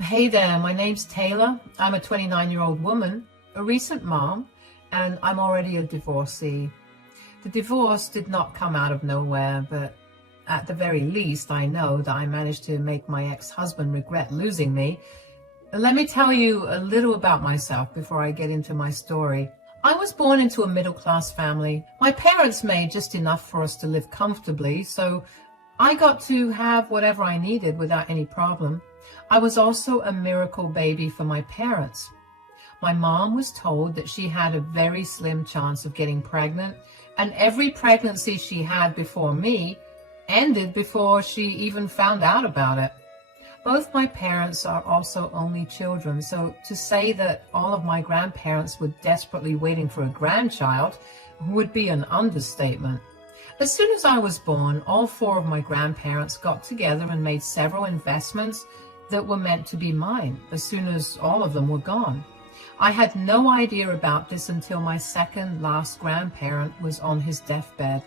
Hey there, my name's Taylor. I'm a 29-year-old woman, a recent mom, and I'm already a divorcee. The divorce did not come out of nowhere, but at the very least, I know that I managed to make my ex-husband regret losing me. Let me tell you a little about myself before I get into my story. I was born into a middle-class family. My parents made just enough for us to live comfortably, so I got to have whatever I needed without any problem. I was also a miracle baby for my parents. My mom was told that she had a very slim chance of getting pregnant, and every pregnancy she had before me ended before she even found out about it. Both my parents are also only children, so to say that all of my grandparents were desperately waiting for a grandchild would be an understatement. As soon as I was born, all four of my grandparents got together and made several investments that were meant to be mine as soon as all of them were gone. I had no idea about this until my second last grandparent was on his deathbed.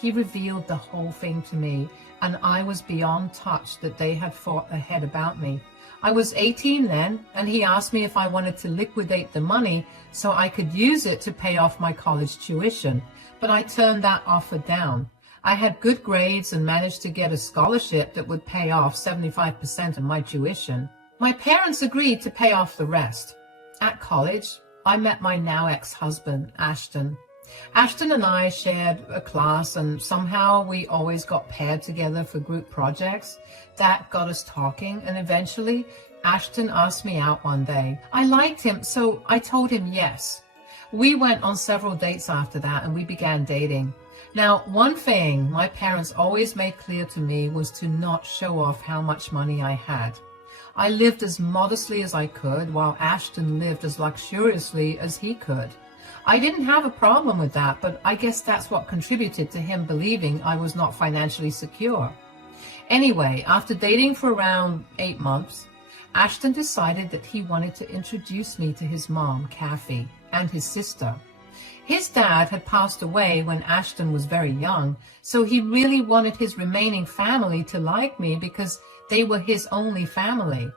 He revealed the whole thing to me, and I was beyond touched that they had thought ahead about me. I was 18 then, and he asked me if I wanted to liquidate the money so I could use it to pay off my college tuition, but I turned that offer down. I had good grades and managed to get a scholarship that would pay off 75% of my tuition. My parents agreed to pay off the rest. At college, I met my now ex-husband, Ashton. Ashton and I shared a class, and somehow we always got paired together for group projects. That got us talking, and eventually Ashton asked me out one day. I liked him, so I told him yes. We went on several dates after that, and we began dating. Now, one thing my parents always made clear to me was to not show off how much money I had. I lived as modestly as I could, while Ashton lived as luxuriously as he could. I didn't have a problem with that, but I guess that's what contributed to him believing I was not financially secure. Anyway, after dating for around 8 months, Ashton decided that he wanted to introduce me to his mom, Kathy, and his sister. His dad had passed away when Ashton was very young, so he really wanted his remaining family to like me because they were his only family.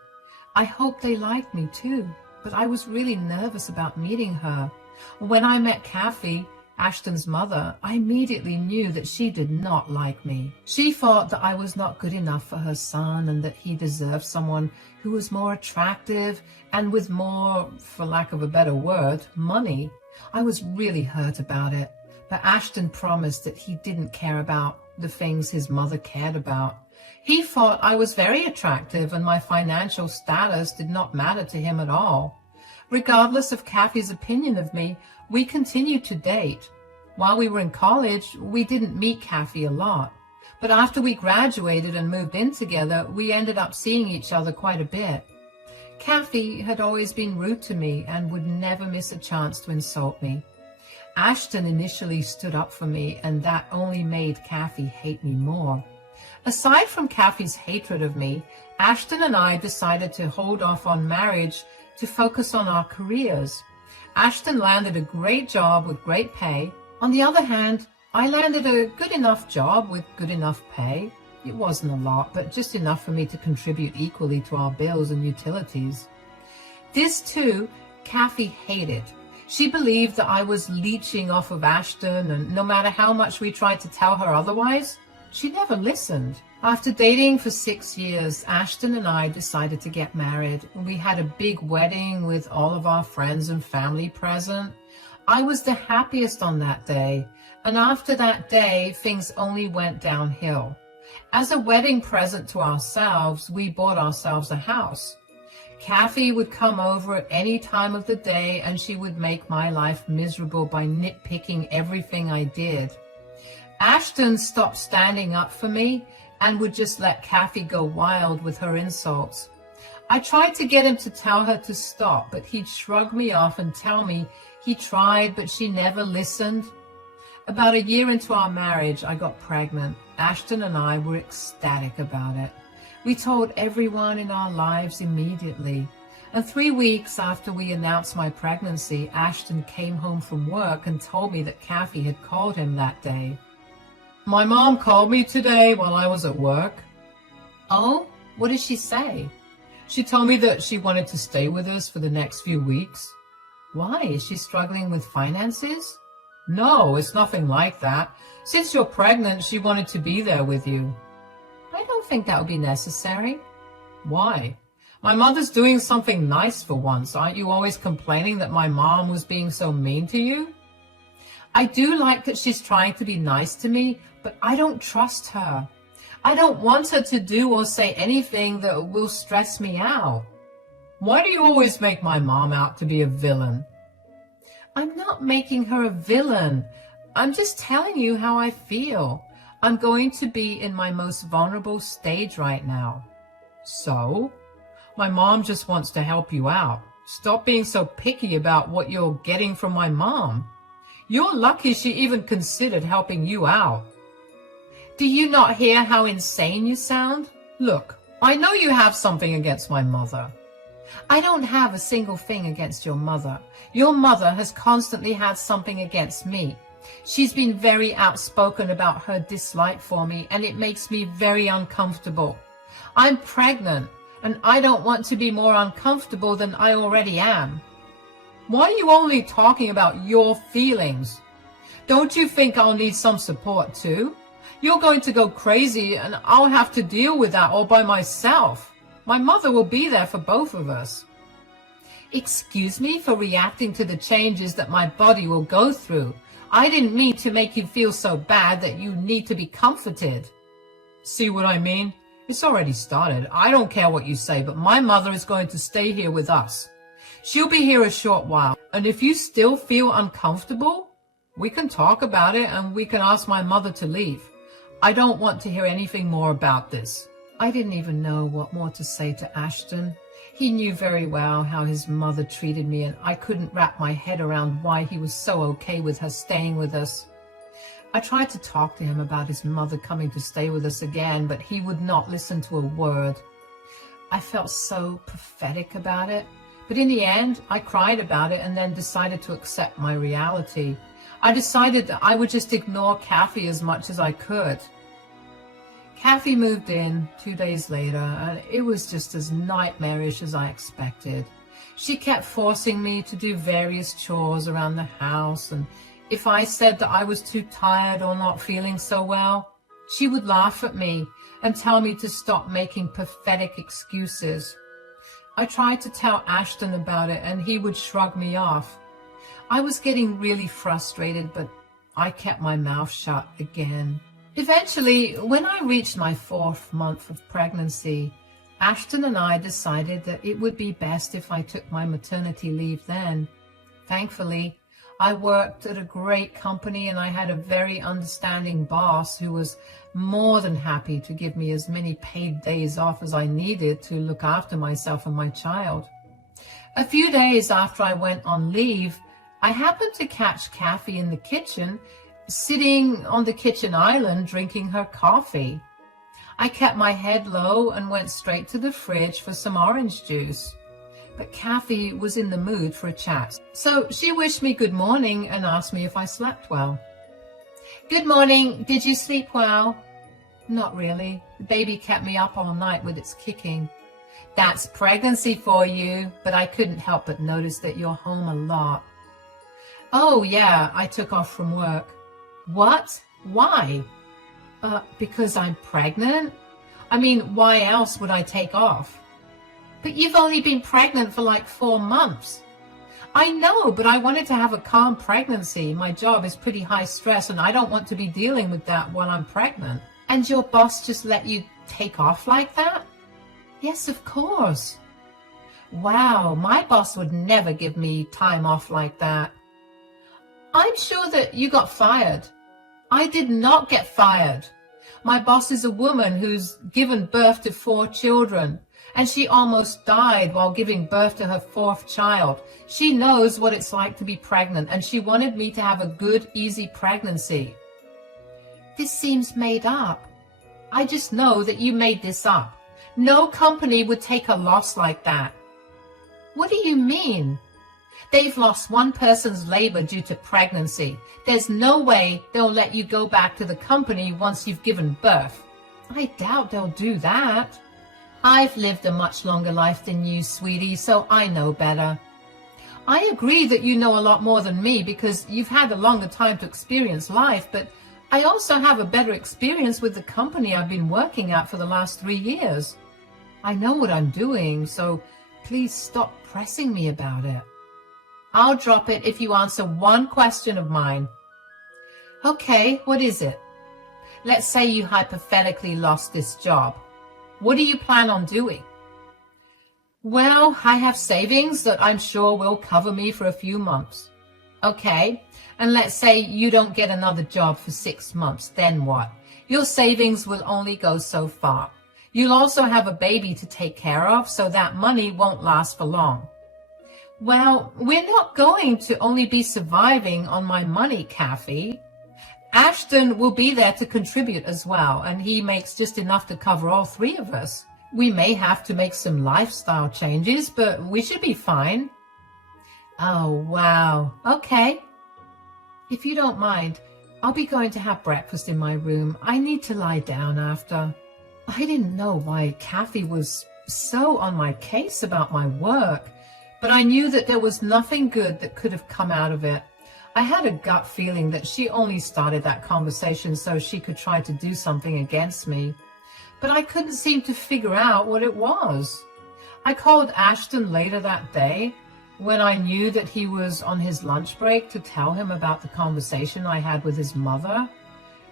I hoped they liked me too, but I was really nervous about meeting her. When I met Kathy, Ashton's mother, I immediately knew that she did not like me. She thought that I was not good enough for her son and that he deserved someone who was more attractive and with more, for lack of a better word, money. I was really hurt about it, but Ashton promised that he didn't care about the things his mother cared about. He thought I was very attractive and my financial status did not matter to him at all. Regardless of Kathy's opinion of me, we continued to date. While we were in college, we didn't meet Kathy a lot, but after we graduated and moved in together, we ended up seeing each other quite a bit. Kathy had always been rude to me and would never miss a chance to insult me. Ashton initially stood up for me, and that only made Kathy hate me more. Aside from Kathy's hatred of me, Ashton and I decided to hold off on marriage to focus on our careers. Ashton landed a great job with great pay. On the other hand, I landed a good enough job with good enough pay. It wasn't a lot, but just enough for me to contribute equally to our bills and utilities. This too, Kathy hated. She believed that I was leeching off of Ashton, and no matter how much we tried to tell her otherwise, she never listened. After dating for 6 years, Ashton and I decided to get married. We had a big wedding with all of our friends and family present. I was the happiest on that day, and after that day, things only went downhill. As a wedding present to ourselves, we bought ourselves a house. Kathy would come over at any time of the day, and she would make my life miserable by nitpicking everything I did. Ashton stopped standing up for me and would just let Kathy go wild with her insults. I tried to get him to tell her to stop, but he'd shrug me off and tell me he tried, but she never listened. About a year into our marriage, I got pregnant. Ashton and I were ecstatic about it. We told everyone in our lives immediately. And 3 weeks after we announced my pregnancy, Ashton came home from work and told me that Kathy had called him that day. "My mom called me today while I was at work." "Oh, what did she say?" She told me that she wanted to stay with us for the next few weeks. Why? Is she struggling with finances? No, it's nothing like that. Since you're pregnant, she wanted to be there with you. I don't think that would be necessary. Why? My mother's doing something nice for once. Aren't you always complaining that my mom was being so mean to you? I do like that she's trying to be nice to me, but I don't trust her. I don't want her to do or say anything that will stress me out. Why do you always make my mom out to be a villain? I'm not making her a villain. I'm just telling you how I feel. I'm going to be in my most vulnerable stage right now. So? My mom just wants to help you out. Stop being so picky about what you're getting from my mom. You're lucky she even considered helping you out. Do you not hear how insane you sound? Look, I know you have something against my mother. I don't have a single thing against your mother. Your mother has constantly had something against me. She's been very outspoken about her dislike for me, and it makes me very uncomfortable. I'm pregnant, and I don't want to be more uncomfortable than I already am. Why are you only talking about your feelings? Don't you think I'll need some support too? You're going to go crazy, and I'll have to deal with that all by myself. My mother will be there for both of us. Excuse me for reacting to the changes that my body will go through. I didn't mean to make you feel so bad that you need to be comforted. See what I mean? It's already started. I don't care what you say, but my mother is going to stay here with us. She'll be here a short while, and if you still feel uncomfortable, we can talk about it and we can ask my mother to leave. I don't want to hear anything more about this. I didn't even know what more to say to Ashton. He knew very well how his mother treated me, and I couldn't wrap my head around why he was so okay with her staying with us. I tried to talk to him about his mother coming to stay with us again, but he would not listen to a word. I felt so pathetic about it, but in the end, I cried about it and then decided to accept my reality. I decided that I would just ignore Kathy as much as I could. Kathy moved in 2 days later, and it was just as nightmarish as I expected. She kept forcing me to do various chores around the house, and if I said that I was too tired or not feeling so well, she would laugh at me and tell me to stop making pathetic excuses. I tried to tell Ashton about it, and he would shrug me off. I was getting really frustrated, but I kept my mouth shut again. Eventually, when I reached my 4th month of pregnancy, Ashton and I decided that it would be best if I took my maternity leave then. Thankfully, I worked at a great company and I had a very understanding boss who was more than happy to give me as many paid days off as I needed to look after myself and my child. A few days after I went on leave, I happened to catch Kathy in the kitchen, sitting on the kitchen island drinking her coffee. I kept my head low and went straight to the fridge for some orange juice. But Kathy was in the mood for a chat, so she wished me good morning and asked me if I slept well. Good morning, did you sleep well? Not really. The baby kept me up all night with its kicking. That's pregnancy for you, but I couldn't help but notice that you're home a lot. Oh yeah, I took off from work. What? Why? Because I'm pregnant? I mean, why else would I take off? But you've only been pregnant for like 4 months. I know, but I wanted to have a calm pregnancy. My job is pretty high stress and I don't want to be dealing with that while I'm pregnant. And your boss just let you take off like that? Yes, of course. Wow, my boss would never give me time off like that. I'm sure that you got fired. I did not get fired. My boss is a woman who's given birth to 4 children. And she almost died while giving birth to her 4th child. She knows what it's like to be pregnant, and she wanted me to have a good, easy pregnancy. This seems made up. I just know that you made this up. No company would take a loss like that. What do you mean? They've lost one person's labor due to pregnancy. There's no way they'll let you go back to the company once you've given birth. I doubt they'll do that. I've lived a much longer life than you, sweetie, so I know better. I agree that you know a lot more than me because you've had a longer time to experience life, but I also have a better experience with the company I've been working at for the last 3 years. I know what I'm doing, so please stop pressing me about it. I'll drop it if you answer one question of mine. Okay, what is it? Let's say you hypothetically lost this job. What do you plan on doing? Well, I have savings that I'm sure will cover me for a few months. Okay, and let's say you don't get another job for 6 months, then what? Your savings will only go so far. You'll also have a baby to take care of, so that money won't last for long. Well, we're not going to only be surviving on my money, Kathy. Ashton will be there to contribute as well, and he makes just enough to cover all 3 of us. We may have to make some lifestyle changes, but we should be fine. Oh, wow. Okay. If you don't mind, I'll be going to have breakfast in my room. I need to lie down after. I didn't know why Kathy was so on my case about my work, but I knew that there was nothing good that could have come out of it. I had a gut feeling that she only started that conversation so she could try to do something against me, but I couldn't seem to figure out what it was. I called Ashton later that day when I knew that he was on his lunch break to tell him about the conversation I had with his mother.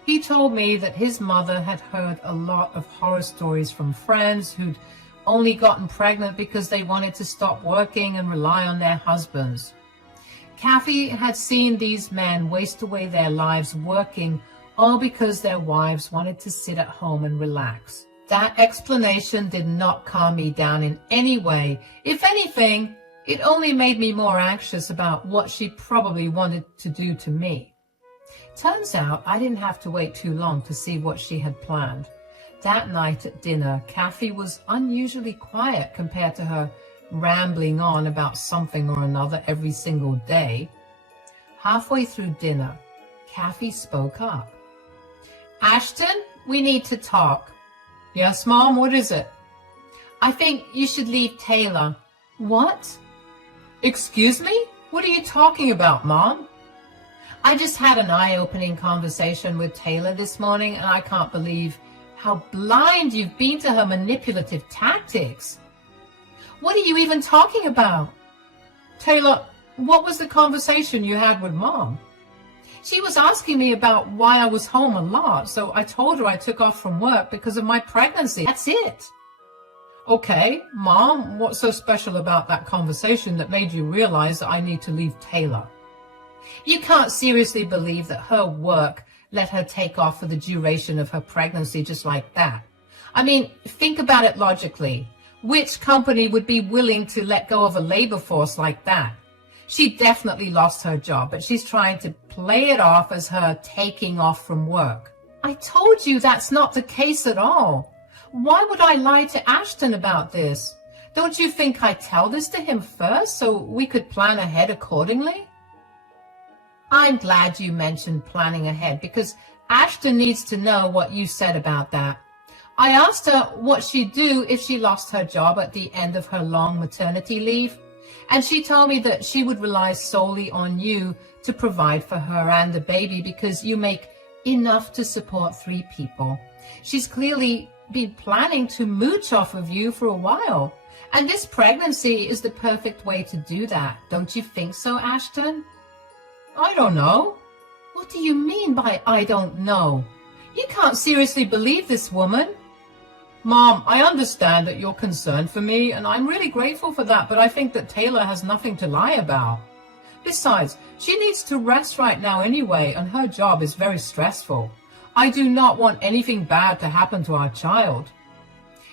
He told me that his mother had heard a lot of horror stories from friends who'd only gotten pregnant because they wanted to stop working and rely on their husbands. Kathy had seen these men waste away their lives working, all because their wives wanted to sit at home and relax. That explanation did not calm me down in any way. If anything, it only made me more anxious about what she probably wanted to do to me. Turns out I didn't have to wait too long to see what she had planned. That night at dinner, Kathy was unusually quiet compared to her rambling on about something or another every single day. Halfway through dinner, Kathy spoke up. Ashton, we need to talk. Yes, Mom, what is it? I think you should leave Taylor. What? Excuse me? What are you talking about, Mom? I just had an eye-opening conversation with Taylor this morning, and I can't believe how blind you've been to her manipulative tactics. What are you even talking about? Taylor, what was the conversation you had with Mom? She was asking me about why I was home a lot, so I told her I took off from work because of my pregnancy. That's it. Okay, Mom, what's so special about that conversation that made you realize that I need to leave Taylor? You can't seriously believe that her work let her take off for the duration of her pregnancy just like that. I mean, think about it logically. Which company would be willing to let go of a labor force like that? She definitely lost her job, but she's trying to play it off as her taking off from work. I told you that's not the case at all. Why would I lie to Ashton about this? Don't you think I'd tell this to him first so we could plan ahead accordingly? I'm glad you mentioned planning ahead because Ashton needs to know what you said about that. I asked her what she'd do if she lost her job at the end of her long maternity leave, and she told me that she would rely solely on you to provide for her and the baby because you make enough to support 3 people. She's clearly been planning to mooch off of you for a while, and this pregnancy is the perfect way to do that. Don't you think so, Ashton? I don't know. What do you mean by I don't know? You can't seriously believe this woman. Mom, I understand that you're concerned for me, and I'm really grateful for that, but I think that Taylor has nothing to lie about. Besides, she needs to rest right now anyway, and her job is very stressful. I do not want anything bad to happen to our child.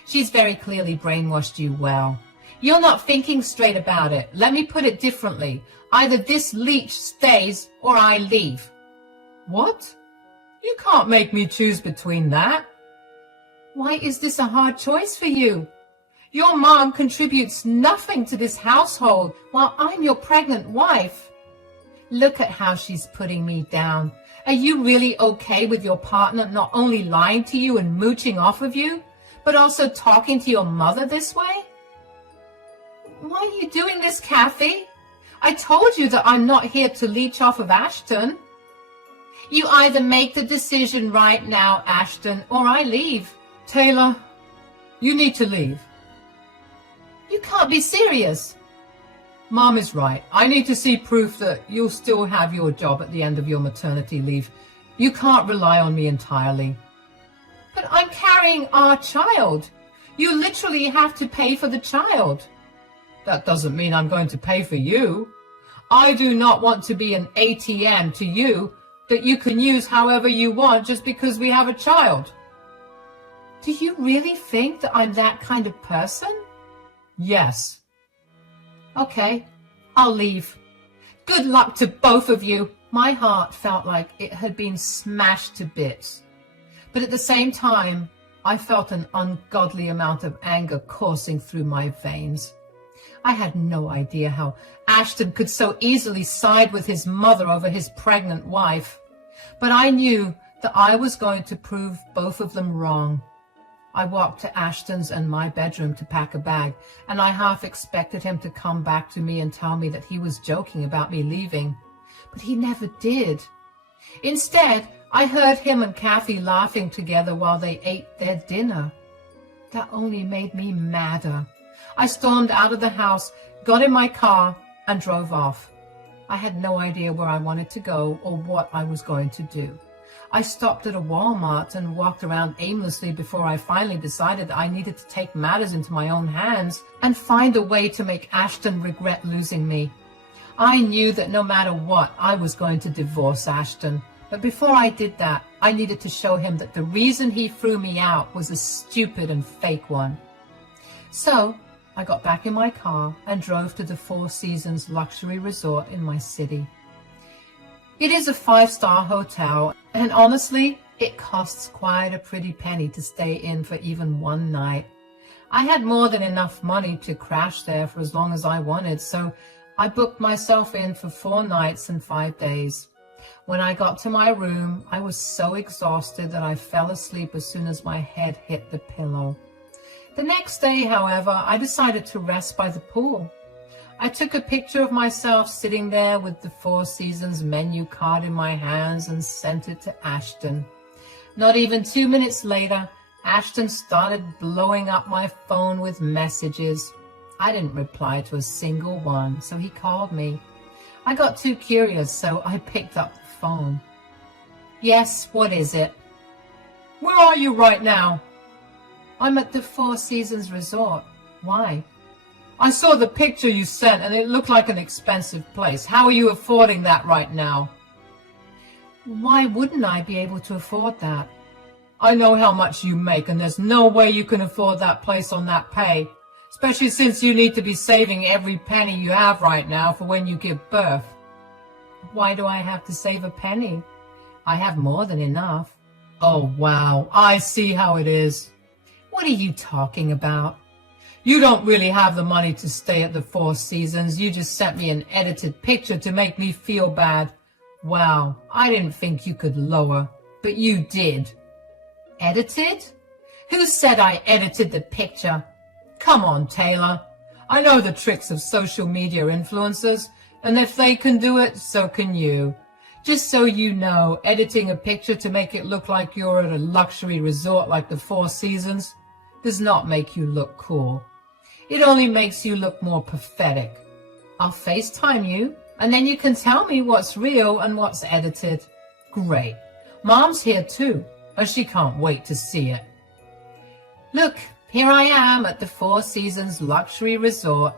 She's very clearly brainwashed you well. You're not thinking straight about it. Let me put it differently. Either this leech stays or I leave. What? You can't make me choose between that. Why is this a hard choice for you? Your mom contributes nothing to this household while I'm your pregnant wife. Look at how she's putting me down. Are you really okay with your partner not only lying to you and mooching off of you, but also talking to your mother this way? Why are you doing this, Kathy? I told you that I'm not here to leech off of Ashton. You either make the decision right now, Ashton, or I leave. Taylor, you need to leave. You can't be serious. Mom is right. I need to see proof that you'll still have your job at the end of your maternity leave. You can't rely on me entirely. But I'm carrying our child. You literally have to pay for the child. That doesn't mean I'm going to pay for you. I do not want to be an ATM to you that you can use however you want just because we have a child. Do you really think that I'm that kind of person? Yes. Okay, I'll leave. Good luck to both of you. My heart felt like it had been smashed to bits. But at the same time, I felt an ungodly amount of anger coursing through my veins. I had no idea how Ashton could so easily side with his mother over his pregnant wife. But I knew that I was going to prove both of them wrong. I walked to Ashton's and my bedroom to pack a bag, and I half expected him to come back to me and tell me that he was joking about me leaving. But he never did. Instead, I heard him and Kathy laughing together while they ate their dinner. That only made me madder. I stormed out of the house, got in my car, and drove off. I had no idea where I wanted to go or what I was going to do. I stopped at a Walmart and walked around aimlessly before I finally decided that I needed to take matters into my own hands and find a way to make Ashton regret losing me. I knew that no matter what, I was going to divorce Ashton. But before I did that, I needed to show him that the reason he threw me out was a stupid and fake one. So I got back in my car and drove to the Four Seasons luxury resort in my city. It is a 5-star hotel, and honestly, it costs quite a pretty penny to stay in for even one night. I had more than enough money to crash there for as long as I wanted, so I booked myself in for 4 nights and 5 days. When I got to my room, I was so exhausted that I fell asleep as soon as my head hit the pillow. The next day, however, I decided to rest by the pool. I took a picture of myself sitting there with the Four Seasons menu card in my hands and sent it to Ashton. Not even 2 minutes later, Ashton started blowing up my phone with messages. I didn't reply to a single one, so he called me. I got too curious, so I picked up the phone. Yes, what is it? Where are you right now? I'm at the Four Seasons Resort. Why? I saw the picture you sent and it looked like an expensive place. How are you affording that right now? Why wouldn't I be able to afford that? I know how much you make and there's no way you can afford that place on that pay, especially since you need to be saving every penny you have right now for when you give birth. Why do I have to save a penny? I have more than enough. Oh, wow. I see how it is. What are you talking about? You don't really have the money to stay at the Four Seasons. You just sent me an edited picture to make me feel bad. Wow, I didn't think you could lower, but you did. Edited? Who said I edited the picture? Come on, Taylor. I know the tricks of social media influencers, and if they can do it, so can you. Just so you know, editing a picture to make it look like you're at a luxury resort like the Four Seasons does not make you look cool. It only makes you look more pathetic. I'll FaceTime you, and then you can tell me what's real and what's edited. Great. Mom's here too, and she can't wait to see it. Look, here I am at the Four Seasons Luxury Resort.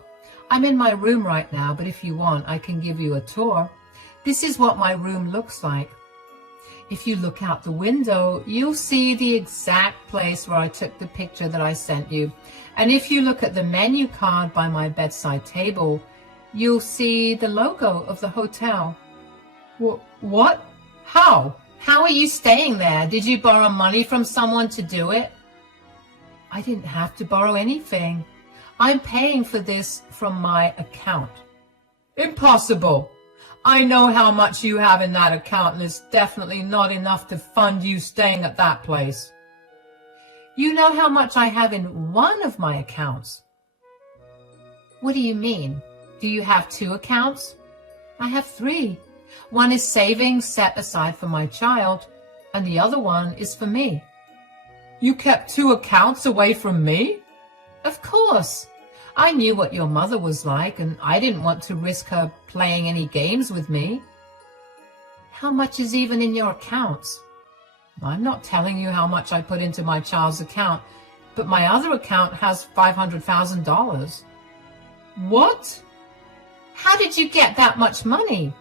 I'm in my room right now, but if you want, I can give you a tour. This is what my room looks like. If you look out the window, you'll see the exact place where I took the picture that I sent you. And if you look at the menu card by my bedside table, you'll see the logo of the hotel. What? How? How are you staying there? Did you borrow money from someone to do it? I didn't have to borrow anything. I'm paying for this from my account. Impossible. I know how much you have in that account, and it's definitely not enough to fund you staying at that place. You know how much I have in one of my accounts. What do you mean? Do you have two accounts? I have three. One is savings set aside for my child, and the other one is for me. You kept two accounts away from me? Of course. I knew what your mother was like, and I didn't want to risk her playing any games with me. How much is even in your accounts? I'm not telling you how much I put into my child's account, but my other account has $500,000. What? How did you get that much money?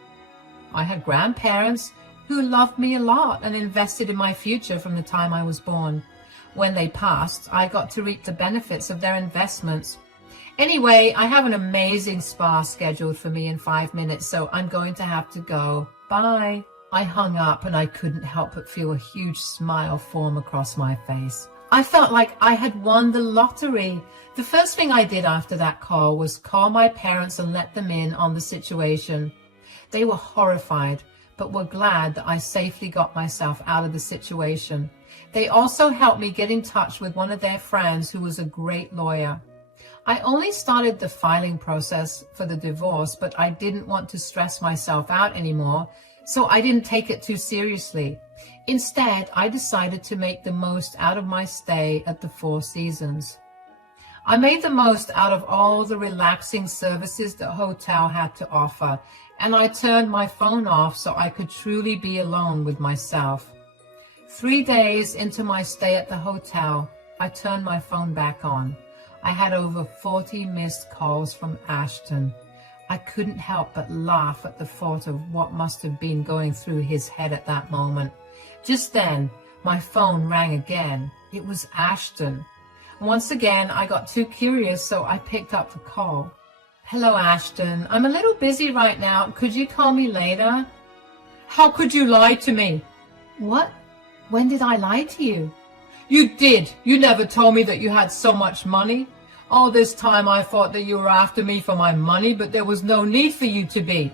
I had grandparents who loved me a lot and invested in my future from the time I was born. When they passed, I got to reap the benefits of their investments. Anyway, I have an amazing spa scheduled for me in 5 minutes, so I'm going to have to go. Bye. I hung up and I couldn't help but feel a huge smile form across my face. I felt like I had won the lottery. The first thing I did after that call was call my parents and let them in on the situation. They were horrified, but were glad that I safely got myself out of the situation. They also helped me get in touch with one of their friends who was a great lawyer. I only started the filing process for the divorce, but I didn't want to stress myself out anymore, so I didn't take it too seriously. Instead, I decided to make the most out of my stay at the Four Seasons. I made the most out of all the relaxing services the hotel had to offer, and I turned my phone off so I could truly be alone with myself. 3 days into my stay at the hotel, I turned my phone back on. I had over 40 missed calls from Ashton. I couldn't help but laugh at the thought of what must have been going through his head at that moment. Just then, my phone rang again. It was Ashton. Once again, I got too curious, so I picked up the call. Hello, Ashton. I'm a little busy right now. Could you call me later? How could you lie to me? What? When did I lie to you? You did. You never told me that you had so much money. All this time I thought that you were after me for my money, but there was no need for you to be.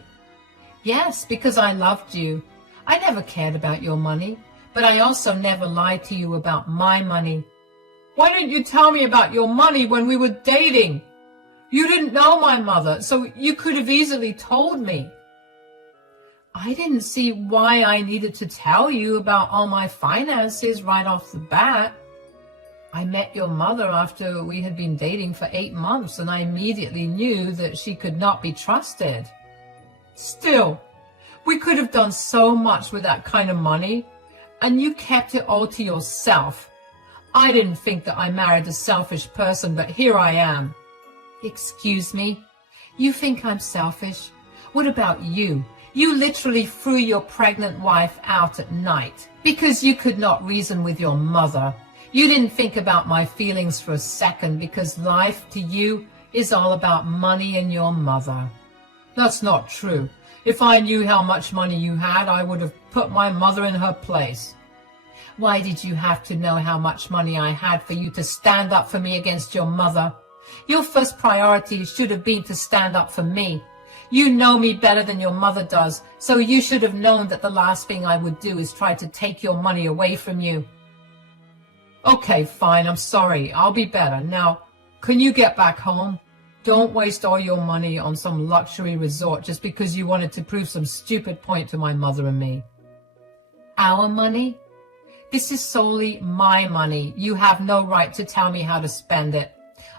Yes, because I loved you. I never cared about your money, but I also never lied to you about my money. Why didn't you tell me about your money when we were dating? You didn't know my mother, so you could have easily told me. I didn't see why I needed to tell you about all my finances right off the bat. I met your mother after we had been dating for 8 months, and I immediately knew that she could not be trusted. Still, we could have done so much with that kind of money, and you kept it all to yourself. I didn't think that I married a selfish person, but here I am. Excuse me? You think I'm selfish? What about you? You literally threw your pregnant wife out at night because you could not reason with your mother. You didn't think about my feelings for a second because life to you is all about money and your mother. That's not true. If I knew how much money you had, I would have put my mother in her place. Why did you have to know how much money I had for you to stand up for me against your mother? Your first priority should have been to stand up for me. You know me better than your mother does, so you should have known that the last thing I would do is try to take your money away from you. Okay, fine, I'm sorry. I'll be better. Now, can you get back home? Don't waste all your money on some luxury resort just because you wanted to prove some stupid point to my mother and me. Our money? This is solely my money. You have no right to tell me how to spend it.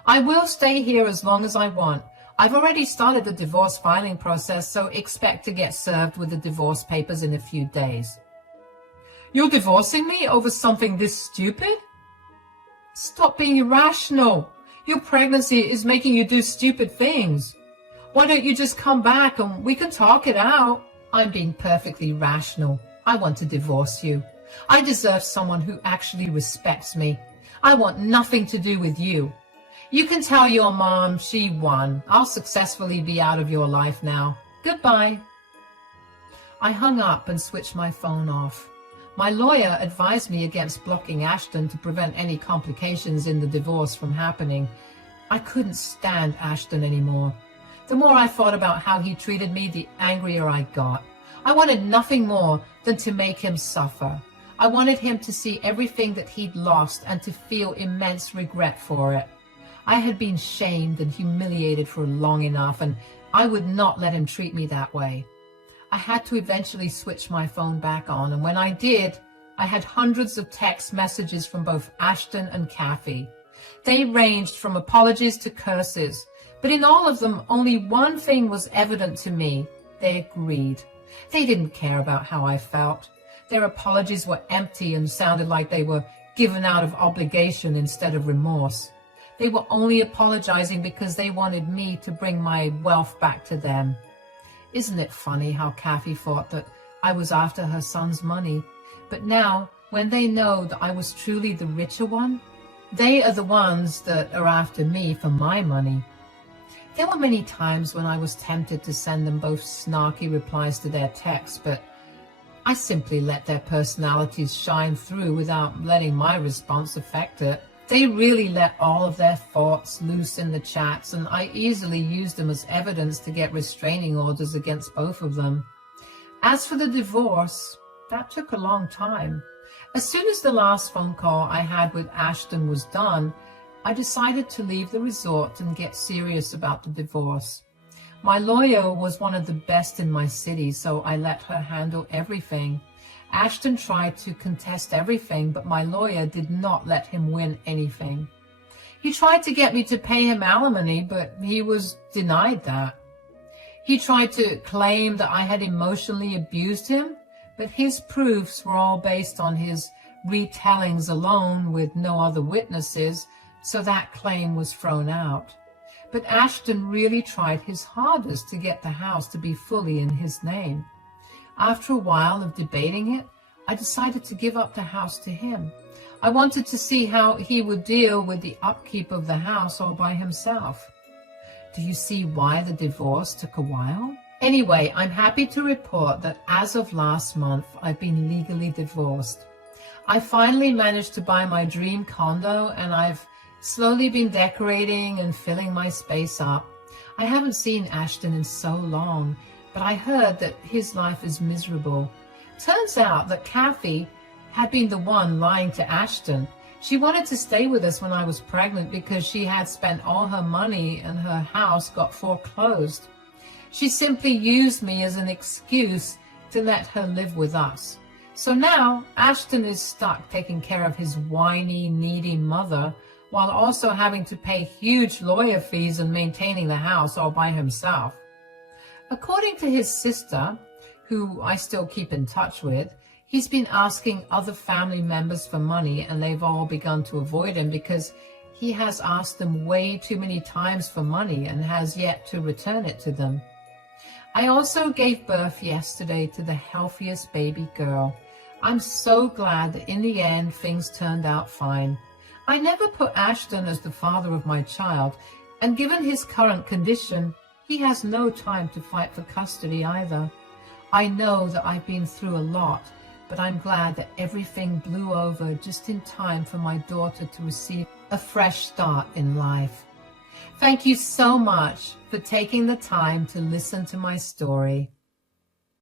I will stay here as long as I want. I've already started the divorce filing process, so expect to get served with the divorce papers in a few days. You're divorcing me over something this stupid? Stop being irrational. Your pregnancy is making you do stupid things. Why don't you just come back and we can talk it out? I'm being perfectly rational. I want to divorce you. I deserve someone who actually respects me. I want nothing to do with you. You can tell your mom she won. I'll successfully be out of your life now. Goodbye. I hung up and switched my phone off. My lawyer advised me against blocking Ashton to prevent any complications in the divorce from happening. I couldn't stand Ashton anymore. The more I thought about how he treated me, the angrier I got. I wanted nothing more than to make him suffer. I wanted him to see everything that he'd lost and to feel immense regret for it. I had been shamed and humiliated for long enough, and I would not let him treat me that way. I had to eventually switch my phone back on, and when I did, I had hundreds of text messages from both Ashton and Kathy. They ranged from apologies to curses, but in all of them, only one thing was evident to me. They agreed. They didn't care about how I felt. Their apologies were empty and sounded like they were given out of obligation instead of remorse. They were only apologizing because they wanted me to bring my wealth back to them. Isn't it funny how Kathy thought that I was after her son's money? But now, when they know that I was truly the richer one, they are the ones that are after me for my money. There were many times when I was tempted to send them both snarky replies to their texts, but I simply let their personalities shine through without letting my response affect it. They really let all of their thoughts loose in the chats, and I easily used them as evidence to get restraining orders against both of them. As for the divorce, that took a long time. As soon as the last phone call I had with Ashton was done, I decided to leave the resort and get serious about the divorce. My lawyer was one of the best in my city, so I let her handle everything. Ashton tried to contest everything, but my lawyer did not let him win anything. He tried to get me to pay him alimony, but he was denied that. He tried to claim that I had emotionally abused him, but his proofs were all based on his retellings alone with no other witnesses, so that claim was thrown out. But Ashton really tried his hardest to get the house to be fully in his name. After a while of debating it, I decided to give up the house to him. I wanted to see how he would deal with the upkeep of the house all by himself. Do you see why the divorce took a while? Anyway, I'm happy to report that as of last month, I've been legally divorced. I finally managed to buy my dream condo, and I've slowly been decorating and filling my space up. I haven't seen Ashton in so long, but I heard that his life is miserable. Turns out that Kathy had been the one lying to Ashton. She wanted to stay with us when I was pregnant because she had spent all her money and her house got foreclosed. She simply used me as an excuse to let her live with us. So now Ashton is stuck taking care of his whiny, needy mother while also having to pay huge lawyer fees and maintaining the house all by himself. According to his sister, who I still keep in touch with, he's been asking other family members for money, and they've all begun to avoid him because he has asked them way too many times for money and has yet to return it to them. I also gave birth yesterday to the healthiest baby girl. I'm so glad that in the end things turned out fine. I never put Ashton as the father of my child, and given his current condition, he has no time to fight for custody either. I know that I've been through a lot, but I'm glad that everything blew over just in time for my daughter to receive a fresh start in life. Thank you so much for taking the time to listen to my story.